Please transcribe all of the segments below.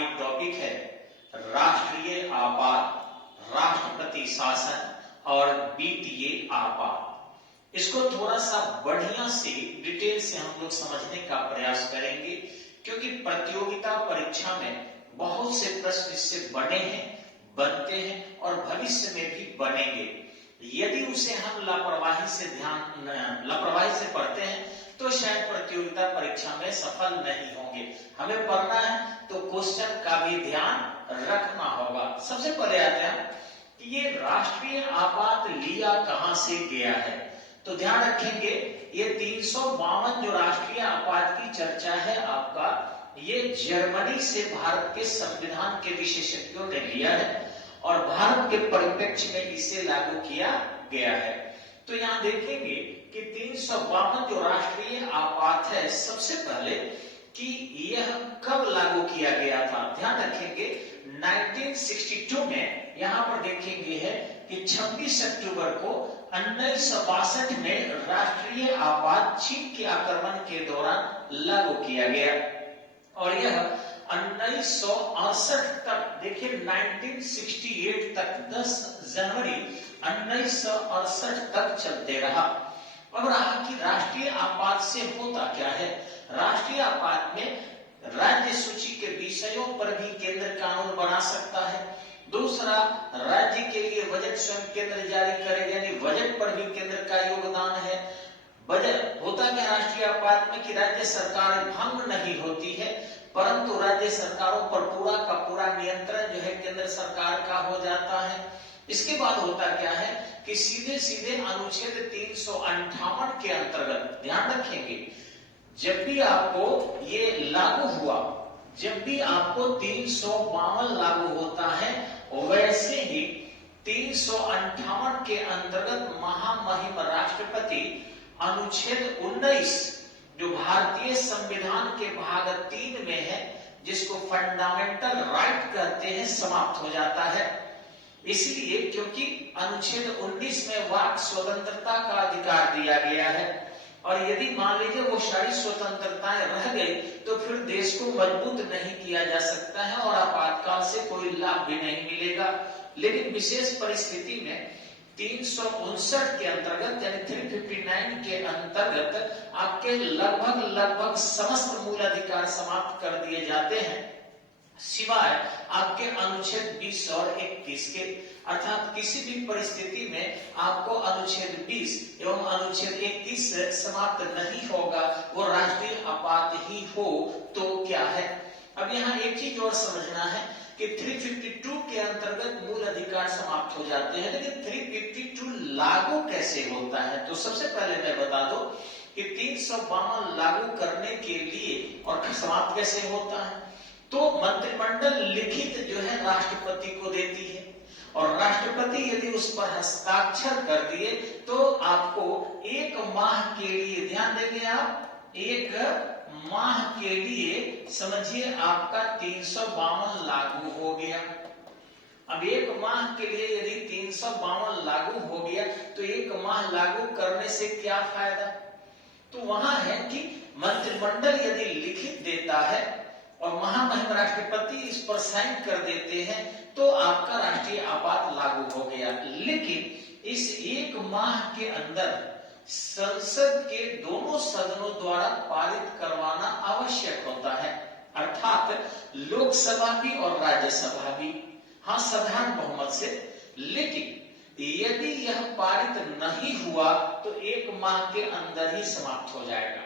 एक टॉपिक है राष्ट्रीय आपात, राष्ट्रपति शासन और वित्तीय आपात। इसको थोड़ा सा बढ़िया से डिटेल से हम लोग समझने का प्रयास करेंगे, क्योंकि प्रतियोगिता परीक्षा में बहुत से प्रश्न इससे बने हैं, बनते हैं और भविष्य में भी बनेंगे। यदि उसे हम लापरवाही से पढ़ते हैं तो शायद प्रतियोगिता परीक्षा में सफल नहीं होंगे। हमें पढ़ना है तो क्वेश्चन का भी ध्यान रखना होगा। सबसे पहले आते हैं कि ये राष्ट्रीय आपात लिया कहां से गया है। तो ध्यान रखेंगे ये 352 जो राष्ट्रीय आपात की चर्चा है आपका, ये जर्मनी से भारत के संविधान के विशेषज्ञों ने लिया है और भारत के परिप्रेक्ष्य में इसे लागू किया गया है। तो यहाँ देखेंगे कि 352 जो राष्ट्रीय आपात है, सबसे पहले कि यह कब लागू किया गया था। ध्यान रखेंगे 1962 में यहाँ पर देखेंगे है कि 26 अक्टूबर को 1962 में राष्ट्रीय आपात चीन के आक्रमण के दौरान लागू किया गया और यह 1968 तक, देखिए 1968 तक 10 जनवरी 1968 तक चलते रहा। अब रहा कि राष्ट्रीय आपात से होता क्या है। राष्ट्रीय आपात में राज्य सूची के विषयों पर भी केंद्र कानून बना सकता है। दूसरा, राज्य के लिए बजट स्वयं केंद्र जारी करे, यानी बजट पर भी केंद्र का योगदान है। बजट होता क्या राष्ट्रीय आपात में कि राज्य सरकार भंग नहीं होती है, परंतु राज्य सरकारों पर पूरा का पूरा नियंत्रण जो है केंद्र सरकार का हो जाता है। इसके बाद होता क्या है कि सीधे सीधे अनुच्छेद 358 के अंतर्गत, ध्यान रखेंगे जब भी आपको ये लागू हुआ, जब भी आपको 352 लागू होता है, वैसे ही 358 के अंतर्गत महामहिम राष्ट्रपति अनुच्छेद 19 जो भारतीय संविधान के भाग 3 में है, जिसको फंडामेंटल राइट कहते हैं, समाप्त हो जाता है। इसलिए क्योंकि अनुच्छेद 19 में वाक स्वतंत्रता का अधिकार दिया गया है और यदि मान लीजिए वो सारी स्वतंत्रताएं रह गई तो फिर देश को मजबूत नहीं किया जा सकता है और आपातकाल से कोई लाभ भी नहीं मिलेगा। लेकिन विशेष परिस्थिति में 359 के अंतर्गत यानी 359 के अंतर्गत आपके लगभग समस्त मूल अधिकार समाप्त कर दिए जाते हैं, सिवाय आपके अनुच्छेद 20 और 21 के। अर्थात किसी भी परिस्थिति में आपको अनुच्छेद 20 एवं अनुच्छेद 21 समाप्त नहीं होगा, वो राष्ट्रीय आपात ही हो तो क्या है। अब यहाँ एक चीज और समझना है कि 352 के अंतर्गत मूल अधिकार समाप्त हो जाते हैं, लेकिन 352 लागू कैसे होता है। तो सबसे पहले मैं बता दूं कि 352 लागू करने के लिए और समाप्त कैसे होता है, तो मंत्रिमंडल लिखित जो है राष्ट्रपति को देती है और राष्ट्रपति यदि उस पर हस्ताक्षर कर दिए तो आपको 1 माह के लिए, ध्यान देंगे आप, 1 माह के लिए समझिए आपका 352 लागू हो गया। अब 1 माह के लिए यदि 352 लागू हो गया तो 1 माह लागू करने से क्या फायदा। तो वहां है कि मंत्रिमंडल यदि लिखित देता है और महामहिम राष्ट्रपति इस पर साइन कर देते हैं तो आपका राष्ट्रीय आपात लागू हो गया। लेकिन इस 1 माह के अंदर संसद के दोनों सदनों द्वारा पारित करवाना आवश्यक होता है, अर्थात लोकसभा भी और राज्यसभा भी, हाँ साधारण बहुमत से। लेकिन यदि यह पारित नहीं हुआ तो 1 माह के अंदर ही समाप्त हो जाएगा।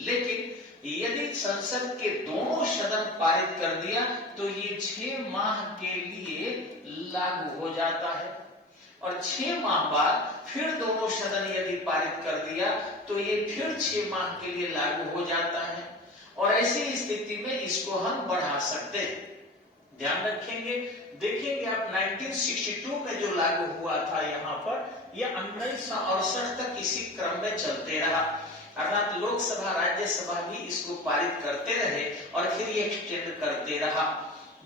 लेकिन यदि संसद के दोनों सदन पारित कर दिया तो ये 6 माह के लिए लागू हो जाता है और 6 माह बाद फिर दोनों सदन यदि पारित कर दिया तो ये फिर 6 माह के लिए लागू हो जाता है और ऐसी स्थिति में इसको हम बढ़ा सकते हैं। ध्यान रखेंगे, देखेंगे आप 1962 में जो लागू हुआ था यहाँ पर, यह 1968 तक इसी क्रम में चलते रहा, अर्थात लोकसभा राज्यसभा भी इसको पारित करते रहे और फिर ये एक्सटेंड करते रहा।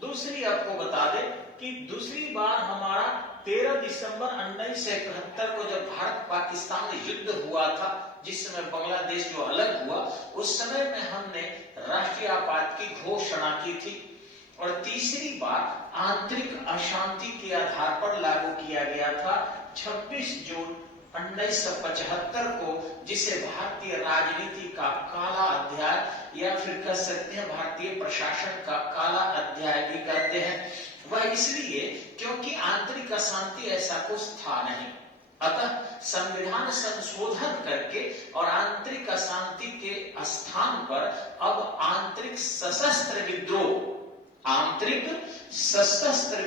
दूसरी आपको बता दें कि दूसरी बार हमारा 13 दिसंबर 1971 को जब भारत पाकिस्तान युद्ध हुआ था, जिस समय बांग्लादेश जो अलग हुआ, उस समय में हमने राष्ट्रीय आपात की घोषणा की थी और तीसरी बार आंतरिक अशांति के आधार पर लागू किया गया था 26 जून 1975 को, जिसे भारतीय राजनीति का काला अध्याय या फिर कह सकते हैं भारतीय प्रशासन का काला अध्याय भी कहते हैं। वह इसलिए क्योंकि आंतरिक अशांति ऐसा कुछ था नहीं, अतः संविधान संशोधन करके और आंतरिक अशांति के स्थान पर अब आंतरिक सशस्त्र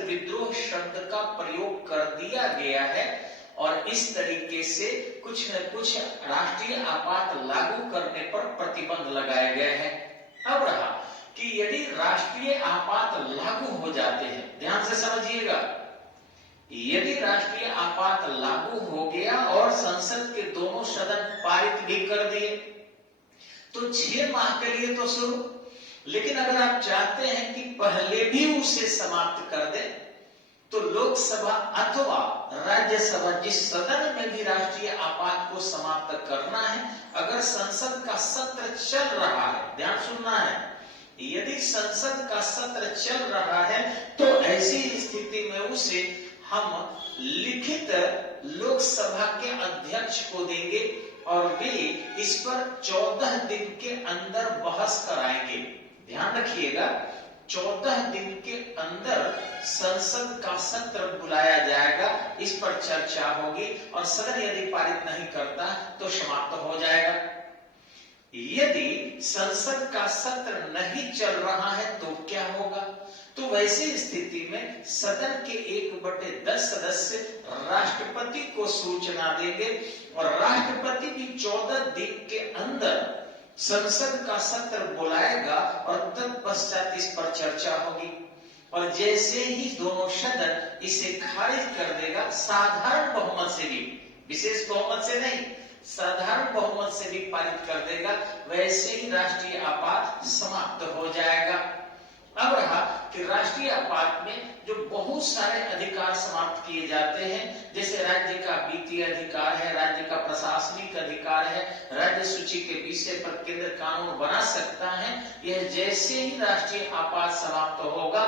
विद्रोह शब्द का प्रयोग कर दिया गया है और इस तरीके से कुछ न कुछ राष्ट्रीय आपात लागू करने पर प्रतिबंध लगाए गए हैं। अब रहा कि यदि राष्ट्रीय आपात लागू हो जाते हैं, ध्यान से समझिएगा, यदि राष्ट्रीय आपात लागू हो गया और संसद के दोनों सदन पारित भी कर दिए तो 6 माह के लिए तो शुरू, लेकिन अगर आप चाहते हैं कि पहले भी उसे समाप्त कर दे तो लोकसभा अथवा राज्यसभा, जिस सदन में भी राष्ट्रीय आपात को समाप्त करना है, अगर संसद का सत्र चल रहा है, ध्यान सुनना है, यदि संसद का सत्र चल रहा है तो ऐसी स्थिति में उसे हम लिखित लोकसभा के अध्यक्ष को देंगे और वे इस पर 14 दिन के अंदर बहस कराएंगे। ध्यान रखिएगा, 14 दिन के अंदर संसद का सत्र बुलाया जाएगा, इस पर चर्चा होगी और सदन यदि पारित नहीं करता तो समाप्त हो जाएगा। यदि संसद का सत्र नहीं चल रहा है तो क्या होगा? तो वैसी स्थिति में सदन के 1/10 सदस्य राष्ट्रपति को सूचना देंगे और राष्ट्रपति भी 14 दिन के अंदर संसद का सत्र बुलाएगा और तत्पश्चात इस पर चर्चा होगी और जैसे ही दोनों सदन इसे खारिज कर देगा, साधारण बहुमत से भी, विशेष बहुमत से नहीं, साधारण बहुमत से भी पारित कर देगा, वैसे ही राष्ट्रीय आपात समाप्त हो जाएगा। अब रहा कि राष्ट्रीय आपात में जो बहुत सारे अधिकार समाप्त किए जाते हैं, जैसे राज्य का वित्तीय अधिकार है, राज्य का प्रशासनिक अधिकार है, राज्य सूची के विषय पर केंद्र कानून बना सकता है। यह जैसे ही राष्ट्रीय आपात समाप्त होगा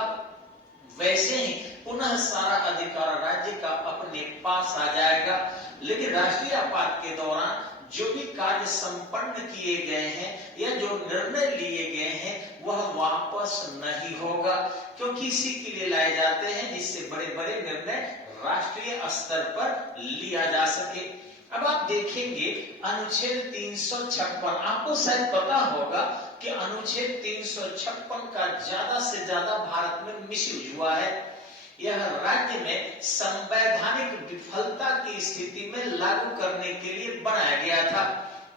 वैसे ही पुनः सारा अधिकार राज्य का अपने पास आ जाएगा। लेकिन राष्ट्रीय आपात के दौरान जो भी कार्य संपन्न किए गए हैं या जो निर्णय लिए गए हैं वह वापस नहीं होगा, क्योंकि इसी के लिए लाए जाते हैं जिससे बड़े बड़े निर्णय राष्ट्रीय स्तर पर लिया जा सके। अब आप देखेंगे अनुच्छेद 356, आपको शायद पता होगा कि अनुच्छेद 356 का ज्यादा से ज्यादा भारत में मिसयूज हुआ है। यह राज्य में संवैधानिक विफलता की स्थिति में लागू करने के लिए बनाया गया था।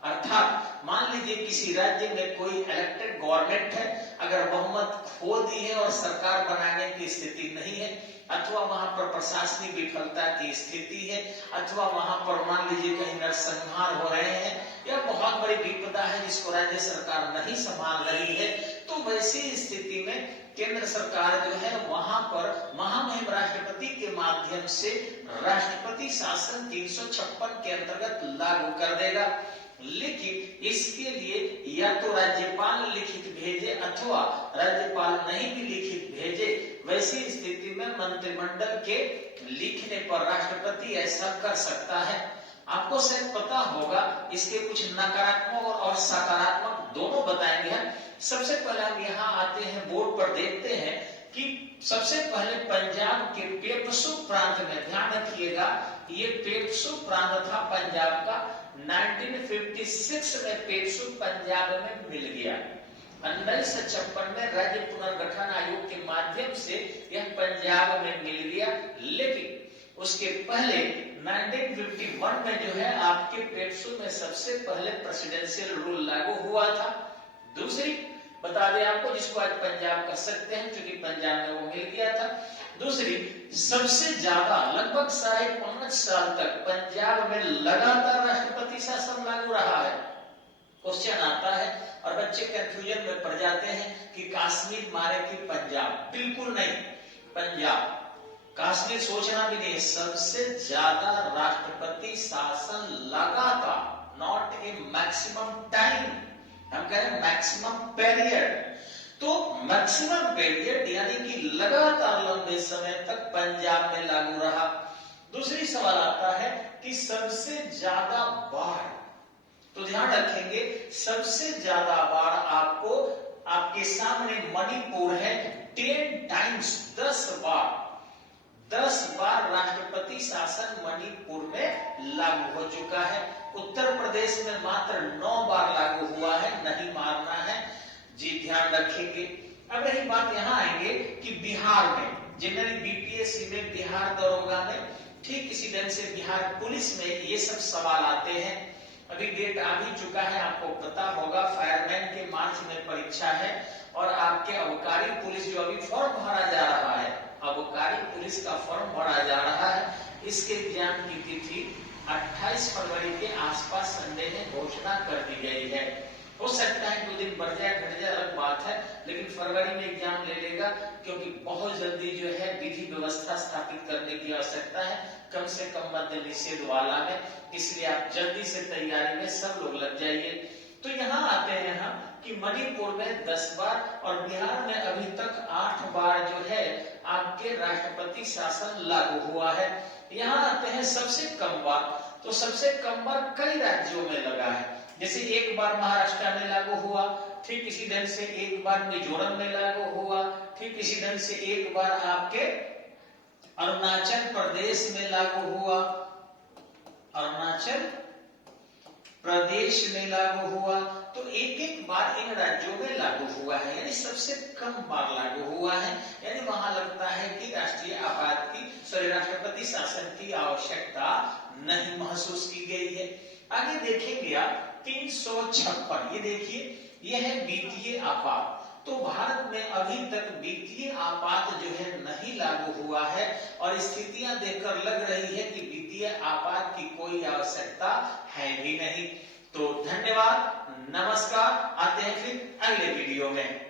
अर्थात मान लीजिए किसी राज्य में कोई इलेक्टेड गवर्नमेंट है, अगर बहुमत खो दी है और सरकार बनाने की स्थिति नहीं है, अथवा वहां पर प्रशासनिक विफलता की स्थिति है, अथवा वहां पर मान लीजिए कहीं नरसंहार हो रहे हैं या बहुत बड़ी विपदा है जिसको राज्य सरकार नहीं संभाल रही है, तो वैसी स्थिति में केंद्र सरकार जो है वहां पर महामहिम राष्ट्रपति के माध्यम से राष्ट्रपति शासन 356 के अंतर्गत लागू कर देगा। लेकिन इसके लिए या तो राज्यपाल लिखित भेजे अथवा राज्यपाल नहीं भी लिखित भेजे, वैसी स्थिति में मंत्रिमंडल के लिखने पर राष्ट्रपति ऐसा कर सकता है। आपको शायद पता होगा, इसके कुछ नकारात्मक और सकारात्मक दोनों बताएंगे हम। सबसे पहले हम यहाँ आते हैं, बोर्ड पर देखते हैं कि सबसे पहले पंजाब के पेप्सू प्रांत में, ध्यान रखिएगा ये पेप्सू प्रांत था पंजाब का, 1956 में पेप्सू पंजाब में मिल गया। 1956 में राज्य पुनर्गठन आयोग के माध्यम से यह पंजाब में मिल गया। लेकिन उसके पहले 1951 में जो है आपके पेप्सू में सबसे पहले प्रेसिडेंशियल रूल लागू हुआ था। दूसरी बता दें आपको, जिसको आज पंजाब कह सकते हैं क्योंकि पंजाब में वो मिल गया था। दूसरी, सबसे ज्यादा लगभग 5.5 साल तक पंजाब में लगातार राष्ट्रपति शासन लागू रहा है। क्वेश्चन आता है और बच्चे कंफ्यूजन में पड़ जाते हैं कि कश्मीर मारे कि पंजाब, बिल्कुल नहीं, पंजाब, कश्मीर सोचना भी नहीं। सबसे ज्यादा राष्ट्रपति शासन लगातार, नॉट ए मैक्सिमम टाइम, हम कह रहे हैं मैक्सिमम पीरियड। तो तो मैक्सिमम पीरियड यानी कि लगातार लंबे समय तक पंजाब में लागू रहा। दूसरी सवाल आता है कि सबसे ज्यादा बाढ़, तो ध्यान रखेंगे सबसे ज्यादा बाढ़ आपको आपके सामने मणिपुर है, 10 टाइम्स, 10 बार राष्ट्रपति शासन मणिपुर में लागू हो चुका है। उत्तर प्रदेश में मात्र 9 बार लागू हुआ है, नहीं मारना है जी, ध्यान रखेंगे। अब रही बात यहां आएंगे कि बिहार में जनरली बीपीएससी में बिहार दरोगा में ठीक इसी ढंग से बिहार पुलिस में ये सब सवाल आते हैं। अभी डेट आ भी चुका है, आपको पता होगा फायरमैन के मार्च में परीक्षा है और आपके अबकारी पुलिस जो अभी फॉर्म भरा जा रहा है, अबकारी पुलिस का फॉर्म भरा जा रहा है, इसके एग्जाम की तिथि 28 फरवरी के आसपास संडे में घोषणा कर दी गई है। हो सकता है 2 दिन बढ़ जाए घट जाए अलग बात है, लेकिन फरवरी में एग्जाम ले लेगा क्योंकि बहुत जल्दी जो है विधि व्यवस्था स्थापित करने की आवश्यकता है, कम से कम मद्य निषेध वाला में, इसलिए आप जल्दी से तैयारी में सब लोग लग जाइए। तो यहाँ आते हैं हम कि मणिपुर में 10 बार और बिहार में अभी तक 8 बार जो है आपके राष्ट्रपति शासन लागू हुआ है। यहाँ आते हैं सबसे कम बार, तो सबसे कम बार कई राज्यों में लगा है, जैसे 1 बार महाराष्ट्र में लागू हुआ, ठीक इसी ढंग से 1 बार मिजोरम में लागू हुआ, ठीक इसी ढंग से 1 बार आपके अरुणाचल प्रदेश में लागू हुआ, अरुणाचल प्रदेश में लागू हुआ। तो एक बार इन राज्यों में लागू हुआ है, यानी सबसे कम बार लागू हुआ है, यानी वहां लगता है कि राष्ट्रपति शासन की आवश्यकता नहीं महसूस की गई है। आगे देखेंगे आप 356, ये देखिए यह है वित्तीय आपात। तो भारत में अभी तक वित्तीय आपात जो है नहीं लागू हुआ है और स्थितियां देखकर लग रही है कि वित्तीय आपात की कोई आवश्यकता है भी नहीं। तो धन्यवाद, नमस्कार, आते हैं फिर अगले वीडियो में।